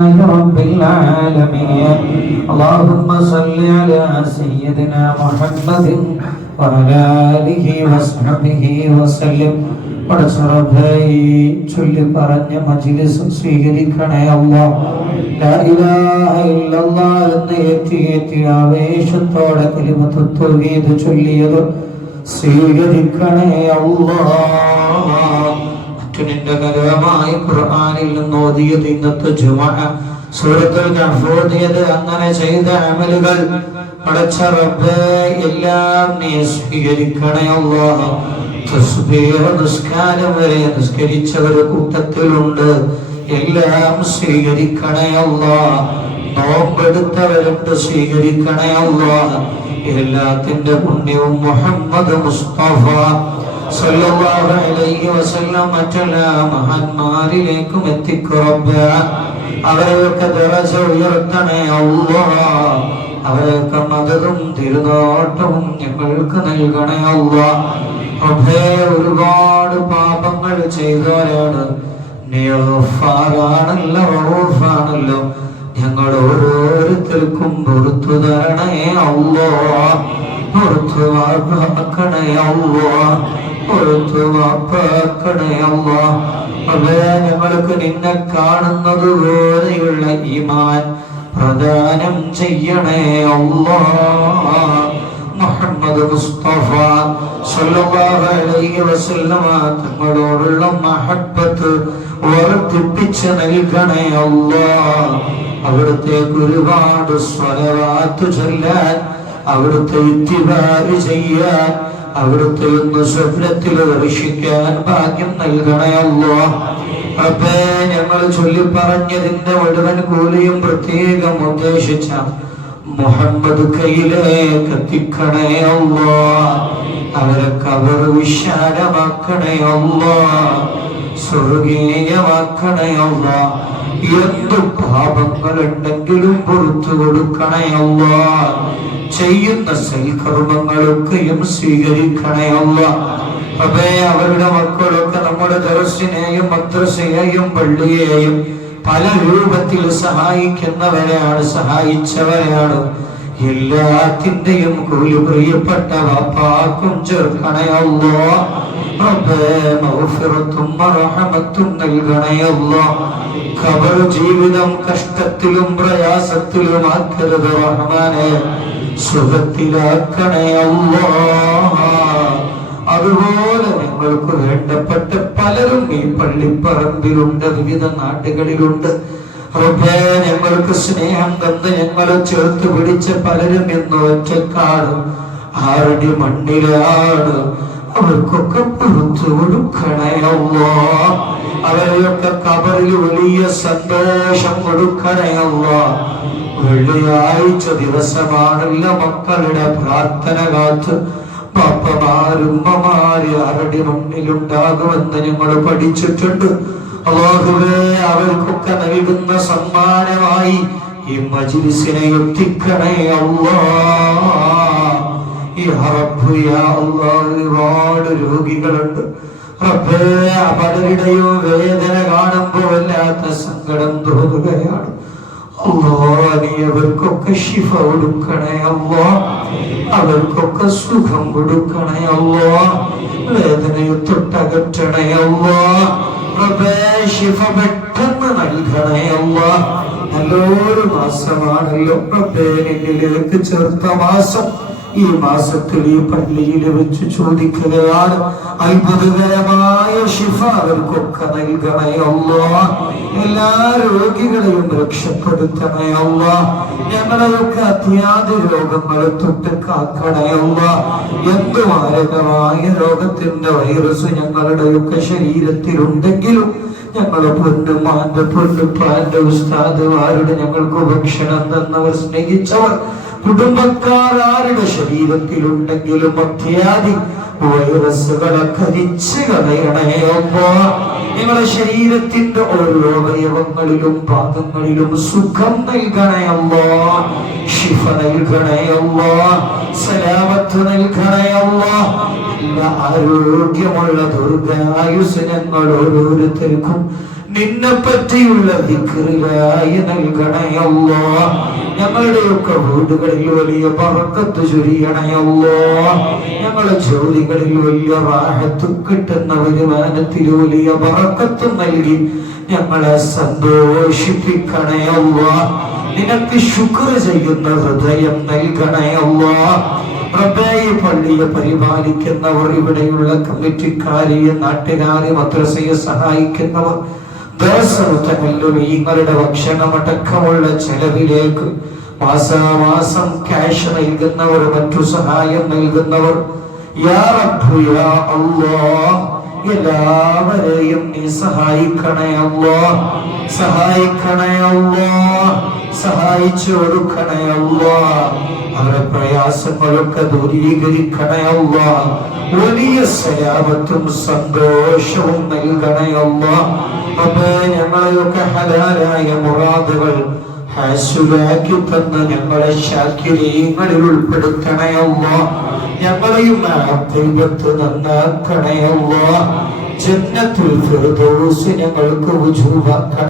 رب العالمين اللهم صل على سيدنا محمد وعلى آله وصحبه وسلم പടച്ചറബായി ചൊല്ലി പറഞ്ഞ മജ്ലിസ് സ്വീകരിക്കണേ അല്ലാഹ്. ലാ ഇലാഹ ഇല്ലല്ലാഹ് എന്ന് ഏറ്റി ആവേശത്തോടെ കലിമത്തു തൗഹീദ് ചൊല്ലിയത് സ്വീകരിക്കണേ അല്ലാഹ്. നിന്റെ കലാമായി ഖുർആനിൽ നിന്ന് ഓതിയത് ഇന്നത്തെ ജുമുഅ സൂറത്തുൽ കഹ്ഫ് ഓതിയത് അങ്ങനെ ചെയ്ത അമലുകൾ പടച്ച റബ്ബേ എല്ലാം നീ സ്വീകരിക്കണേ അല്ലാഹ്. തസ്ബീഹ് നിസ്കാരം വരെ നിസ്കരിച്ചവരുടെ കൂട്ടത്തിലുണ്ട്, എല്ലാം സ്വീകരിക്കണേ അല്ലാഹ്. നോമ്പെടുത്തവരുണ്ട്, സ്വീകരിക്കണേ അല്ലാഹ്. എല്ലാത്തിന്റെ പുണ്യവും മുഹമ്മദ് മുസ്തഫ സല്ലല്ലാഹു അലൈഹി വസല്ലം മറ്റുള്ള മഹാന്മാരിലേക്കും എത്തിക്കു റബ്ബേ. അവരെയൊക്കെ ദറജ ഉയർത്തണേ അല്ലാഹ്. അവരെയൊക്കെ മദദും തിരുനോട്ടവും ഞങ്ങൾക്ക് നൽകണേ അല്ലാഹ്. റബ്ബേ, ഒരുപാട് പാപങ്ങൾ ചെയ്തവരാണ്, നീ ഗഫാറാണല്ലോ, റഊഫാണല്ലോ. ഞങ്ങൾ ഓരോരുത്തർക്കും പുറത്തു തരണേ അല്ലാഹ്. പുറത്തു മാപ്പാക്കണേ അല്ലാഹ്. പുറത്തു മാപ്പാക്കണേ അല്ലാഹ്. റബ്ബേ, ഞങ്ങൾക്ക് നിന്നെ കാണുന്നത് പോലെയുള്ള ഈമാൻ പ്രദാനം ചെയ്യണേ അല്ലാഹ്. മുഹമ്മദ് മുസ്തഫ സല്ലല്ലാഹു അലൈഹി വസല്ലമ തങ്ങളോടുള്ള മഹബ്ബത്ത് വർദ്ധിപ്പിച്ച് നൽകണേ അല്ലാഹ്. അവിടുത്തേക്ക് ഒരുപാട് സ്വലവാത്ത് ചൊല്ലാൻ, അവിടുത്തെ ഇത്തിബാഅ് ചെയ്യാൻ, അവിടുത്തെ ഒന്ന് സ്വപ്നത്തിൽ ദർശിക്കാൻ ഭാഗ്യം നൽകണേ അല്ലാഹ്. റബ്ബേ, ഞങ്ങൾ ചൊല്ലി പറഞ്ഞതിന്റെ മുഴുവൻ കൂലിയും പ്രത്യേകം ഉദ്ദേശിച്ച മുഹമ്മദ് കയ്യിലേക്ക് എത്തിക്കണേ അല്ലാഹ്. അവരെ ഖബർ വിശാലമാക്കണേ അല്ലാഹ്. സ്വർഗീയമാക്കണേ അല്ലാഹ്. എന്തു പാപങ്ങളുണ്ടെങ്കിലും പുറത്തു കൊടുക്കണേ അല്ലാഹ്. ചെയ്യുന്ന സൽക്കർമ്മങ്ങളൊക്കെയും സ്വീകരിക്കണേ അല്ലാഹ്. റബ്ബേ, അവരുടെ മക്കളൊക്കെ നമ്മുടെ ദർസിനെയും മദ്രസയെയും പള്ളിയെയും പല രൂപത്തിൽ സഹായിക്കുന്നവരാണ്, സഹായിച്ചവരാണ്. എല്ലാത്തിന്റെയും കൂലി പ്രിയപ്പെട്ട വാപ്പാക്കും ചേർക്കണേ അല്ലാഹ്. റബ്ബേ, മഗ്ഫിറത്തും റഹ്മത്തും നൽകണേ അല്ലാഹ്. ഖബർ ജീവിതം കഷ്ടത്തിലും പ്രയാസത്തിലും ആക്കരുത് റഹ്മാനേ, സുഖത്തിലാക്കണേ അല്ലാഹ്. അതുപോലെ ഞങ്ങൾക്ക് വേണ്ടപ്പെട്ട പലരും ഈ പള്ളിപ്പറമ്പിലുണ്ട്, വിവിധ നാടുകളിലുണ്ട്. റബ്ബേ, ഞങ്ങൾക്ക് സ്നേഹം തന്ന് ഞങ്ങളെ ചേർത്ത് പിടിച്ച പലരും ഇന്ന് ഒറ്റക്കാട് ആരുടെ മണ്ണിലാണ്. അവർക്കൊക്കെ പുറത്തു കൊടുക്കണേ അല്ലാഹ്. അവരെയൊക്കെ ഖബറിൽ വലിയ സന്തോഷം കൊടുക്കണേ അല്ലാഹ്. വെള്ളിയാഴ്ച ദിവസമാണല്ലോ മക്കളുടെ പ്രാർത്ഥന കാത്ത് പാപ്പമാരുമ്മമാര് ആരുടെ മണ്ണിലുണ്ടാകുമെന്ന് ഞങ്ങൾ പഠിച്ചിട്ടുണ്ട്. അല്ലാഹുവേ, അവർക്കൊക്കെ നൽകുന്ന സമ്മാനമായി ഈ മജ്ലിസിനെ എത്തിക്കണേ അല്ലാഹ്. യാ റബ്ബ് യാ അല്ലാഹ്, ഒരുപാട് രോഗികളുണ്ട് റബ്ബേ. പലരുടെയോ വേദന കാണുമ്പോൾ വല്ലാത്ത സങ്കടം തോന്നുകയാണ് അല്ലാഹ്. നീ അവർക്കൊക്കെ ശിഫ കൊടുക്കണേ അല്ലാഹ്. അവർക്കൊക്കെ സുഖം കൊടുക്കണേ അല്ലാഹ്. വേദനയെ തൊട്ടകറ്റണേ അല്ലാഹ്. റബ്ബേ, ശിഫ പെട്ടെന്ന് നൽകണേ അല്ലാഹ്. നല്ലൊരു മാസമാണല്ലോ റബ്ബേ, നിന്നിലേക്ക് ചേർത്ത മാസം. ഈ മാസത്തിൽ ഈ പള്ളിയിൽ വെച്ച് ചോദിക്കുകയാണ്, അത്ഭുതകരമായ ശിഫ അവർക്കൊക്കെ നൽകണേ അല്ലാഹ്. എല്ലാ രോഗികളെയും രക്ഷപ്പെടുത്തണേ അല്ലാഹ്. ഞങ്ങളെയൊക്കെ അത്യാദി രോഗങ്ങളെ തൊട്ട് കാക്കണേ അല്ലാഹ്. എന്ത് മാരകമായ രോഗത്തിന്റെ വൈറസ് ഞങ്ങളുടെയൊക്കെ ശരീരത്തിലുണ്ടെങ്കിലും ഞങ്ങളെ പൊന്നുമാന്റെ പൊന്നുപ്പാന്റെ ഉസ്താദുമാരുടെ ഞങ്ങൾക്ക് ഭക്ഷണം തന്നവർ, സ്നേഹിച്ചവർ, കുടുംബക്കാർ ആരുടെ ശരീരത്തിലുണ്ടെങ്കിലും അത്യാദി വൈറസുകളെ കരിച്ചു കളയണേ അല്ലാഹ്. നിങ്ങളുടെ ശരീരത്തിന്റെ ഓരോ അവയവങ്ങളിലും ഭാഗങ്ങളിലും സുഖം നൽകണേ അല്ലാഹ്. ശിഫ നൽകണേ അല്ലാഹ്. സലാമത്ത് നൽകണേ അല്ലാഹ്. നല്ല ആരോഗ്യമുള്ള ദീർഘായുസ് ഞങ്ങൾ ഓരോരുത്തർക്കും നിന്നെ പറ്റിയുള്ള ദിക്റിലായി നൽകണേ അല്ലാഹ്. ഞങ്ങളുടെയൊക്കെ വീടുകളിൽ വലിയ ബർക്കത്ത് ചൊരിയണേ അല്ലാഹ്. ഞങ്ങളുടെ ജോലികളിൽ വലിയ റാഹത്ത് കിട്ടുന്ന വരുമാനത്തിൽ വലിയ ബർക്കത്ത് നൽകി ഞങ്ങളെ സന്തോഷിപ്പിക്കണേ അല്ലാഹ്. നിനക്ക് ശുക്ർ ചെയ്യുന്ന ഹൃദയം നൽകണേ അല്ലാഹ്. റബ്ബേ, ഈ പള്ളിയെ പരിപാലിക്കുന്നവർ, ഇവിടെയുള്ള കമ്മിറ്റിക്കാരെയും നാട്ടുകാരെ മദ്രസയെ സഹായിക്കുന്നവർ, നിങ്ങളുടെ ഭക്ഷണമടക്കമുള്ള ചെലവിലേക്ക് മാസാമാസം ക്യാഷ് നൽകുന്നവർ, മറ്റു സഹായം നൽകുന്നവർ, യാ റബ്ബ് യാ അല്ലാഹ്, എല്ലാവരെയും നീ സഹായിക്കണേ അല്ലാഹ്. സഹായിക്കണേ അല്ലാഹ്. സഹായിച്ചു കൊടുക്കണേ അല്ലാഹ്. അവരുടെ പ്രയാസങ്ങളൊക്കെ ദൂരീകരിക്കണേ അല്ലാഹ്. വലിയ സലാമത്തും സന്തോഷവും നൽകണേ അല്ലാഹ്. റബ്ബേ, ഞങ്ങളെയൊക്കെ ഹലാലായ മുറാദുകൾ ഹാസുലാക്കി തന്ന് ഞങ്ങളെ ശാക്കിരീങ്ങളിൽ ഉൾപ്പെടുത്തണേ അല്ലാഹ്. ഞങ്ങളെയും ദൈവത്ത് നന്നാക്കണേ അല്ലാഹ്. ജന്നത്തുൽ ഫിർദൗസ് ഞങ്ങൾക്ക് വുജൂബാക്കണേ.